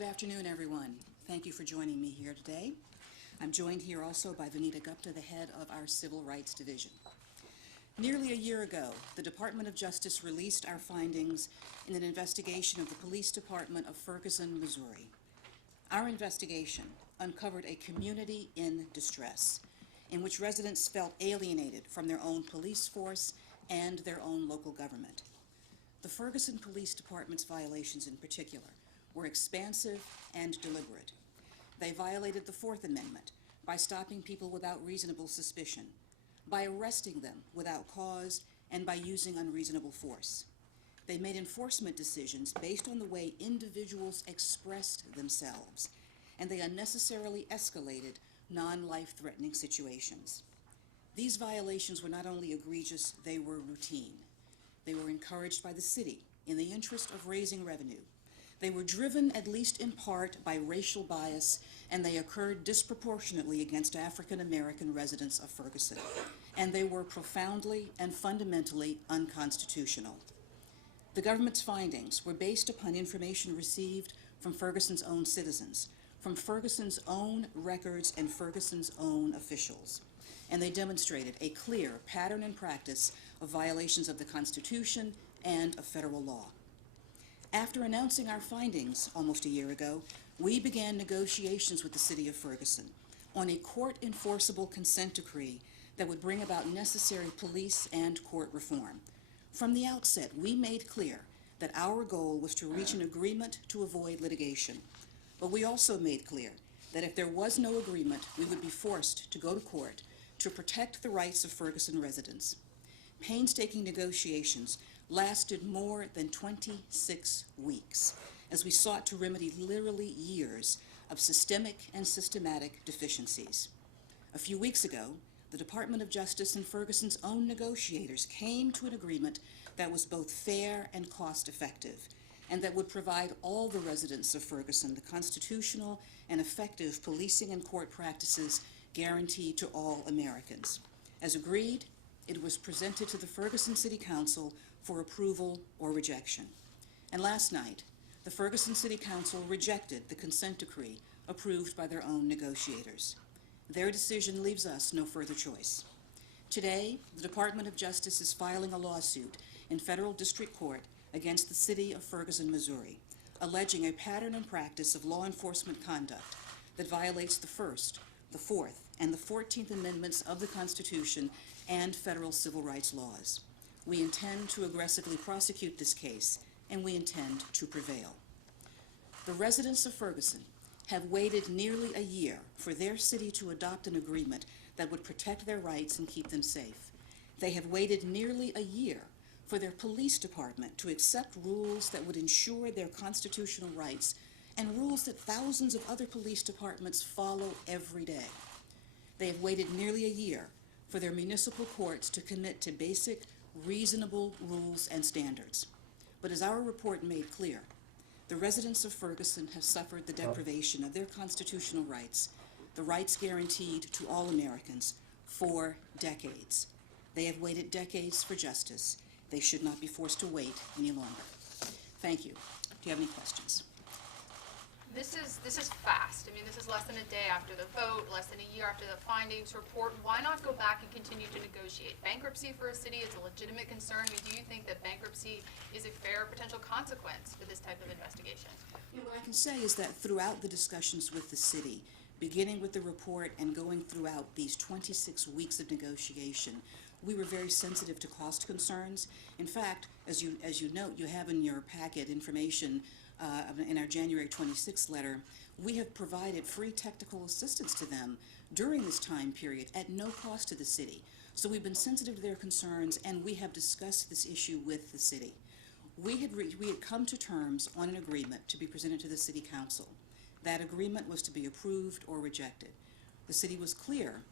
Good afternoon, everyone. Thank you for joining me here today. I'm joined here also by Vanita Gupta, the head of our Civil Rights Division. Nearly a year ago, the Department of Justice released our findings in an investigation of the Police Department of Ferguson, Missouri. Our investigation uncovered a community in distress, in which residents felt alienated from their own police force and their own local government. The Ferguson Police Department's violations in particular were expansive and deliberate. They violated the Fourth Amendment by stopping people without reasonable suspicion, by arresting them without cause, and by using unreasonable force. They made enforcement decisions based on the way individuals expressed themselves, and they unnecessarily escalated non-life-threatening situations. These violations were not only egregious, they were routine. They were encouraged by the city in the interest of raising revenue. They were driven, at least in part, by racial bias, and they occurred disproportionately against African American residents of Ferguson. And they were profoundly and fundamentally unconstitutional. The government's findings were based upon information received from Ferguson's own citizens, from Ferguson's own records and Ferguson's own officials. And they demonstrated a clear pattern and practice of violations of the Constitution and of federal law. After announcing our findings almost a year ago, we began negotiations with the city of Ferguson on a court-enforceable consent decree that would bring about necessary police and court reform. From the outset, we made clear that our goal was to reach an agreement to avoid litigation. But we also made clear that if there was no agreement, we would be forced to go to court to protect the rights of Ferguson residents. Painstaking negotiations lasted more than 26 weeks as we sought to remedy literally years of systemic and systematic deficiencies. A few weeks ago, the Department of Justice and Ferguson's own negotiators came to an agreement that was both fair and cost-effective, and that would provide all the residents of Ferguson the constitutional and effective policing and court practices guaranteed to all Americans. As agreed, it was presented to the Ferguson City Council for approval or rejection. And last night, the Ferguson City Council rejected the consent decree approved by their own negotiators. Their decision leaves us no further choice. Today, the Department of Justice is filing a lawsuit in federal district court against the city of Ferguson, Missouri, alleging a pattern and practice of law enforcement conduct that violates the First, the Fourth, and the 14th Amendments of the Constitution and federal civil rights laws. We intend to aggressively prosecute this case, and we intend to prevail. The residents of Ferguson have waited nearly a year for their city to adopt an agreement that would protect their rights and keep them safe. They have waited nearly a year for their police department to accept rules that would ensure their constitutional rights and rules that thousands of other police departments follow every day. They have waited nearly a year for their municipal courts to commit to basic, reasonable rules and standards. But as our report made clear, the residents of Ferguson have suffered the deprivation of their constitutional rights, the rights guaranteed to all Americans, for decades. They have waited decades for justice. They should not be forced to wait any longer. Thank you. Do you have any questions? This is fast. I mean, this is less than a day after the vote, less than a year after the findings report. Why not go back and continue to negotiate? Bankruptcy for a city is a legitimate concern. I mean, do you think that bankruptcy is a fair potential consequence for this type of investigation? What I can say is that throughout the discussions with the city, beginning with the report and going throughout these 26 weeks of negotiation, we were very sensitive to cost concerns. In fact, as you note, you have in your packet information in our January 26th letter, we have provided free technical assistance to them during this time period at no cost to the city. So we've been sensitive to their concerns, and we have discussed this issue with the city. We had come to terms on an agreement to be presented to the City Council. That agreement was to be approved or rejected. The city was clear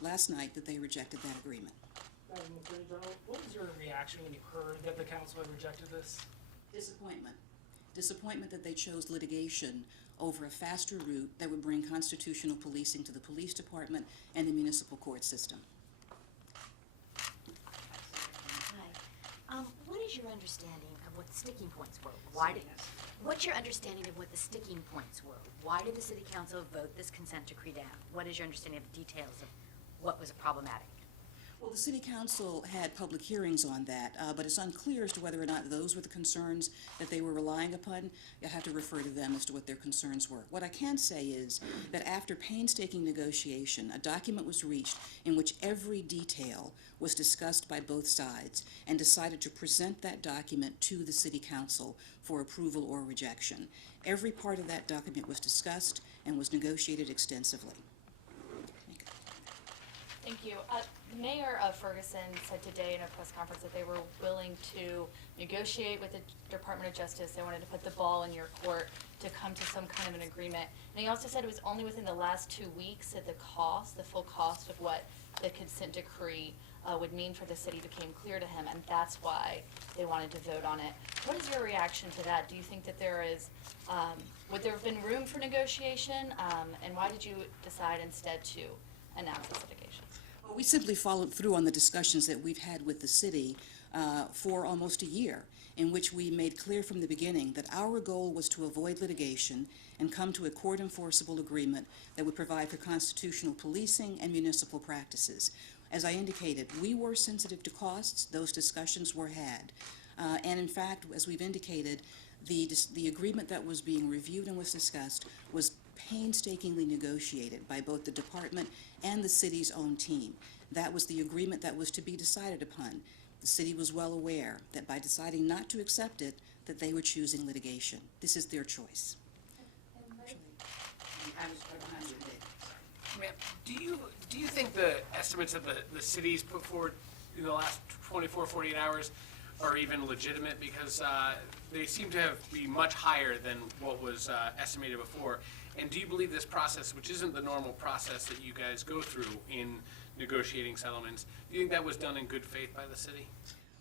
last night that they rejected that agreement. Madam Attorney General, what was your reaction when you heard that the council had rejected this? Disappointment. Disappointment that they chose litigation over a faster route that would bring constitutional policing to the police department and the municipal court system. Hi. What is your understanding of what the sticking points were? Why did What's your understanding of what the sticking points were? Why did the city council vote this consent decree down? What is your understanding of the details of what was problematic? Well, the city council had public hearings on that, but it's unclear as to whether or not those were the concerns that they were relying upon. You'll have to refer to them as to what their concerns were. What I can say is that after painstaking negotiation, a document was reached in which every detail was discussed by both sides and decided to present that document to the city council for approval or rejection. Every part of that document was discussed and was negotiated extensively. Thank you. The mayor of Ferguson said today in a press conference that they were willing to negotiate with the Department of Justice. They wanted to put the ball in your court to come to some kind of an agreement. And he also said it was only within the last 2 weeks that the full cost of what the consent decree would mean for the city became clear to him, and that's why they wanted to vote on it. What is your reaction to that? Do you think that there is, would there have been room for negotiation? And why did you decide instead to announce this litigation? We simply followed through on the discussions that we've had with the city for almost a year, in which we made clear from the beginning that our goal was to avoid litigation and come to a court-enforceable agreement that would provide for constitutional policing and municipal practices. As I indicated, we were sensitive to costs. Those discussions were had. And in fact, as we've indicated, the agreement that was being reviewed and was discussed was painstakingly negotiated by both the department and the city's own team. That was the agreement that was to be decided upon. The city was well aware that by deciding not to accept it, that they were choosing litigation. This is their choice. Ma'am, do you think the estimates that the city's put forward in the last 24, 48 hours are even legitimate? Because they seem to be much higher than what was estimated before. And do you believe this process, which isn't the normal process that you guys go through in negotiating settlements, do you think that was done in good faith by the city?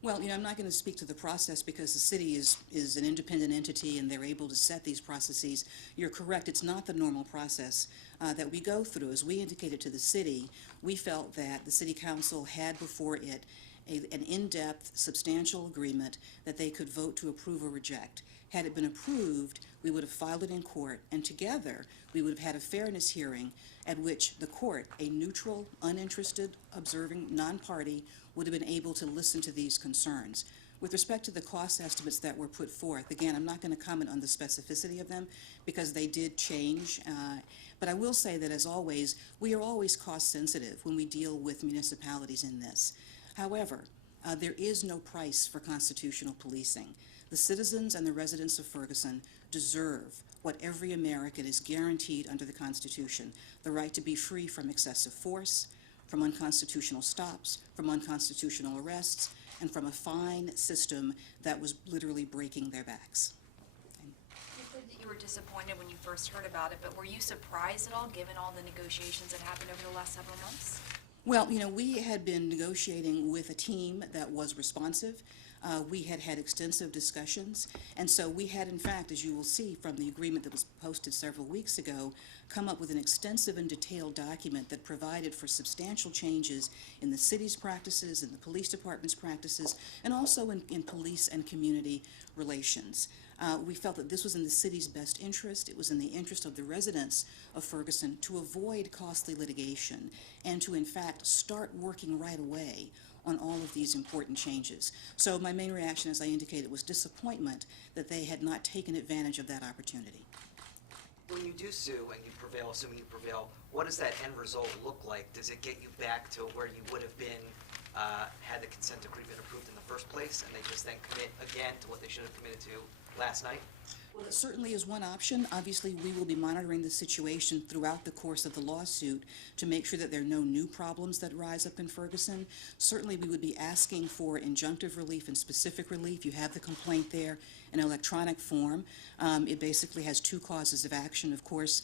Well, I'm not going to speak to the process because the city is an independent entity and they're able to set these processes. You're correct, it's not the normal process that we go through. As we indicated to the city, we felt that the city council had before it an in-depth, substantial agreement that they could vote to approve or reject. Had it been approved, we would have filed it in court, and together we would have had a fairness hearing at which the court, a neutral, uninterested, observing non-party, would have been able to listen to these concerns. With respect to the cost estimates that were put forth, again, I'm not going to comment on the specificity of them because they did change, but I will say that, as always, we are always cost sensitive when we deal with municipalities in this. However, there is no price for constitutional policing. The citizens and the residents of Ferguson deserve what every American is guaranteed under the Constitution, the right to be free from excessive force, from unconstitutional stops, from unconstitutional arrests, and from a fine system that was literally breaking their backs. You said that you were disappointed when you first heard about it, but were you surprised at all, given all the negotiations that happened over the last several months? Well, we had been negotiating with a team that was responsive. We had had extensive discussions, and so we had, in fact, as you will see from the agreement that was posted several weeks ago, come up with an extensive and detailed document that provided for substantial changes in the city's practices, in the police department's practices, and also in police and community relations. We felt that this was in the city's best interest. It was in the interest of the residents of Ferguson to avoid costly litigation and to, in fact, start working right away on all of these important changes. So my main reaction, as I indicated, was disappointment that they had not taken advantage of that opportunity. When you do sue and you prevail, assuming you prevail, what does that end result look like? Does it get you back to where you would have been had the consent decree been approved in the first place, and they just then commit again to what they should have committed to last night? Well, it certainly is one option. Obviously, we will be monitoring the situation throughout the course of the lawsuit to make sure that there are no new problems that rise up in Ferguson. Certainly, we would be asking for injunctive relief and specific relief. You have the complaint there in electronic form. It basically has two causes of action, of course,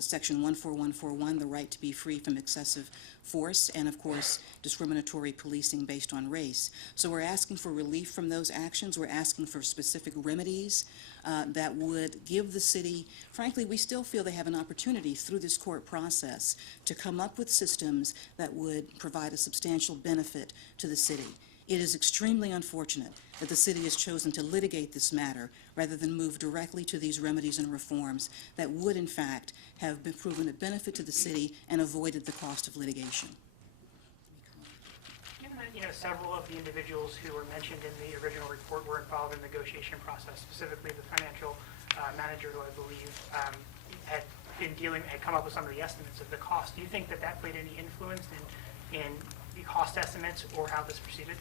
Section 14141, the right to be free from excessive force, and of course, discriminatory policing based on race. So we're asking for relief from those actions. We're asking for specific remedies that would give the city, frankly, we still feel they have an opportunity through this court process to come up with systems that would provide a substantial benefit to the city. It is extremely unfortunate that the city has chosen to litigate this matter rather than move directly to these remedies and reforms that would, in fact, have been proven a benefit to the city and avoided the cost of litigation. Given that, several of the individuals who were mentioned in the original report were involved in the negotiation process, specifically the financial manager, who I believe had come up with some of the estimates of the cost. Do you think that played any influence in the cost estimates or how this proceeded?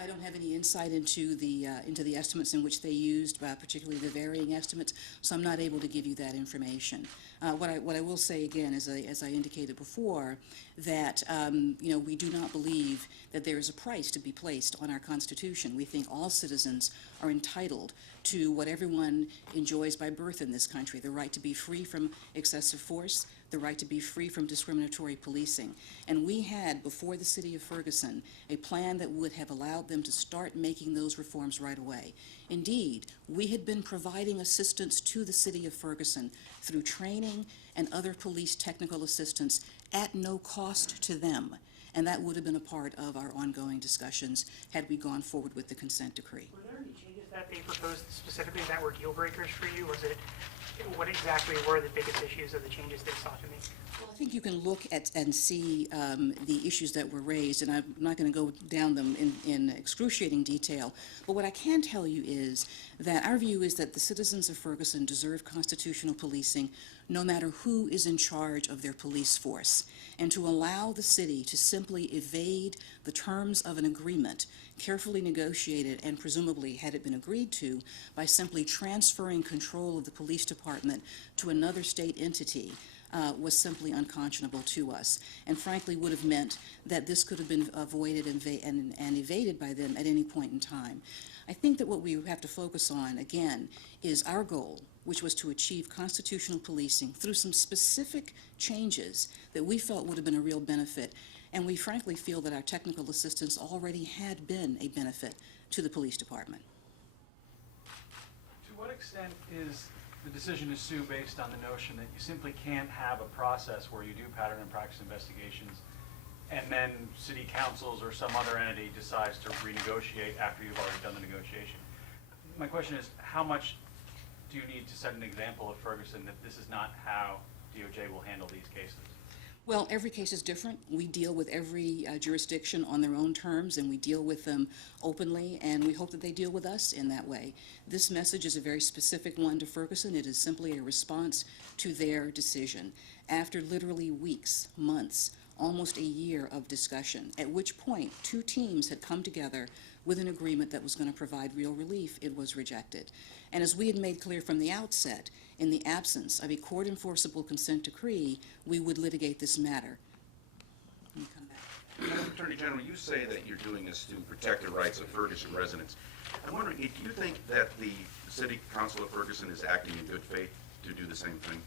I don't have any insight into the estimates in which they used, particularly the varying estimates, so I'm not able to give you that information. What I will say again, as I indicated before, that we do not believe that there is a price to be placed on our Constitution. We think all citizens are entitled to what everyone enjoys by birth in this country: the right to be free from excessive force, the right to be free from discriminatory policing. And we had, before the city of Ferguson, a plan that would have allowed them to start making those reforms right away. Indeed, we had been providing assistance to the city of Ferguson through training and other police technical assistance at no cost to them. And that would have been a part of our ongoing discussions had we gone forward with the consent decree. Were there any changes that they proposed specifically that were deal breakers for you? What exactly were the biggest issues of the changes they sought to make? Well, I think you can look at and see the issues that were raised, and I'm not going to go down them in excruciating detail, but what I can tell you is that our view is that the citizens of Ferguson deserve constitutional policing no matter who is in charge of their police force, and to allow the city to simply evade the terms of an agreement carefully negotiated and presumably, had it been agreed to, by simply transferring control of the police department to another state entity was simply unconscionable to us, and frankly would have meant that this could have been avoided and evaded by them at any point in time. I think that what we have to focus on, again, is our goal, which was to achieve constitutional policing through some specific changes that we felt would have been a real benefit, and we frankly feel that our technical assistance already had been a benefit to the police department. To what extent is the decision to sue based on the notion that you simply can't have a process where you do pattern and practice investigations and then city councils or some other entity decides to renegotiate after you've already done the negotiation? My question is, how much do you need to set an example of Ferguson that this is not how DOJ will handle these cases? Well, every case is different. We deal with every jurisdiction on their own terms, and we deal with them openly, and we hope that they deal with us in that way. This message is a very specific one to Ferguson. It is simply a response to their decision. After literally weeks, months, almost a year of discussion, at which point 2 teams had come together with an agreement that was going to provide real relief, it was rejected. And as we had made clear from the outset, in the absence of a court-enforceable consent decree, we would litigate this matter. Let me come back. Madam Attorney General, you say that you're doing this to protect the rights of Ferguson residents. I'm wondering, do you think that the City Council of Ferguson is acting in good faith to do the same thing?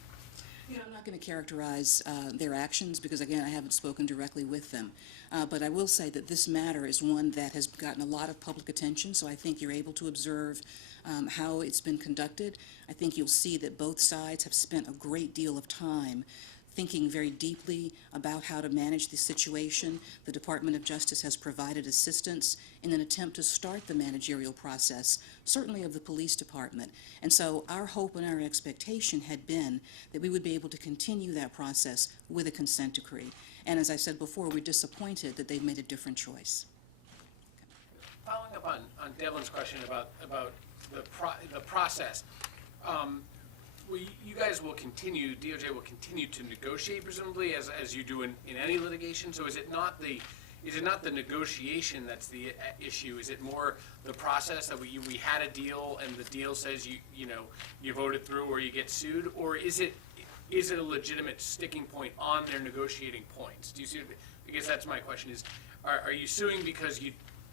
I'm not going to characterize their actions because, again, I haven't spoken directly with them. But I will say that this matter is one that has gotten a lot of public attention, so I think you're able to observe how it's been conducted. I think you'll see that both sides have spent a great deal of time thinking very deeply about how to manage the situation. The Department of Justice has provided assistance in an attempt to start the managerial process, certainly of the police department. And so our hope and our expectation had been that we would be able to continue that process with a consent decree. And as I said before, we're disappointed that they've made a different choice. Following up on Devlin's question about the process, you guys will continue, DOJ will continue to negotiate presumably as you do in any litigation. So is it not the negotiation that's the issue? Is it more the process that we had a deal and the deal says you voted through or you get sued, or is it a legitimate sticking point on their negotiating points? Do you see? I guess that's my question: is are you suing because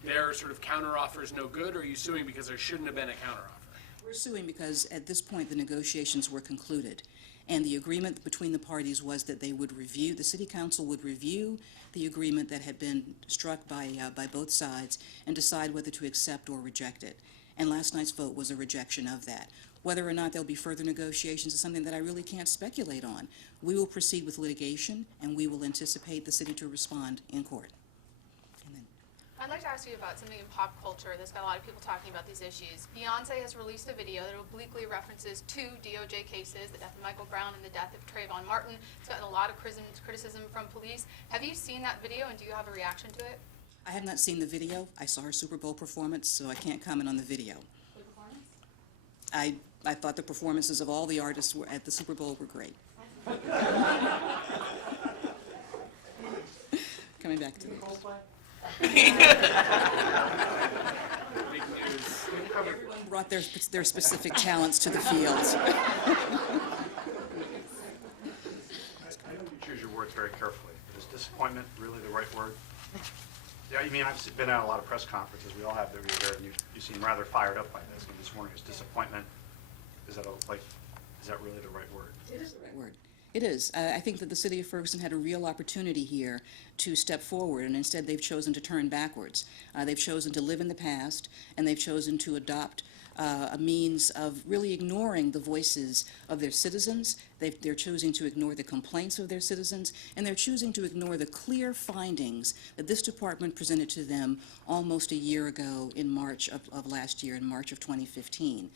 their sort of counteroffer is no good, or are you suing because there shouldn't have been a counteroffer? We're suing because at this point the negotiations were concluded, and the agreement between the parties was that they would review, the City Council would review the agreement that had been struck by both sides and decide whether to accept or reject it. And last night's vote was a rejection of that. Whether or not there'll be further negotiations is something that I really can't speculate on. We will proceed with litigation, and we will anticipate the city to respond in court. I'd like to ask you about something in pop culture that's got a lot of people talking about these issues. Beyonce has released a video that obliquely references two DOJ cases, the death of Michael Brown and the death of Trayvon Martin. It's gotten a lot of criticism from police. Have you seen that video, and do you have a reaction to it? I have not seen the video. I saw her Super Bowl performance, so I can't comment on the video. The performance? I thought the performances of all the artists at the Super Bowl were great. Coming back to this. Everyone brought their specific talents to the field. I know you choose your words very carefully, but is disappointment really the right word? Yeah, I mean, I've been at a lot of press conferences, we all have every year, and you seem rather fired up by this. I'm just wondering, is disappointment, is that really the right word? It is the right word. It is. I think that the city of Ferguson had a real opportunity here to step forward, and instead they've chosen to turn backwards. They've chosen to live in the past, and they've chosen to adopt a means of really ignoring the voices of their citizens. They're choosing to ignore the complaints of their citizens, and they're choosing to ignore the clear findings that this department presented to them almost a year ago in March of last year, in March of 2015.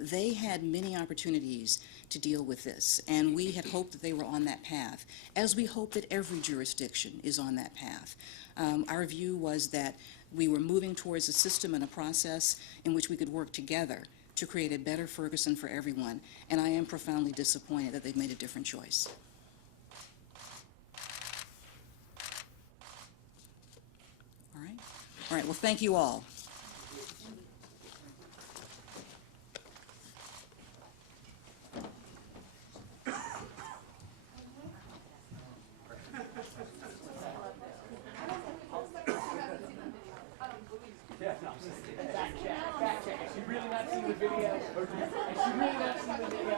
They had many opportunities to deal with this, and we had hoped that they were on that path, as we hope that every jurisdiction is on that path. Our view was that we were moving towards a system and a process in which we could work together to create a better Ferguson for everyone, and I am profoundly disappointed that they've made a different choice. All right? All right, well, thank you all. Has she really not seen the video? Has she really not seen the video?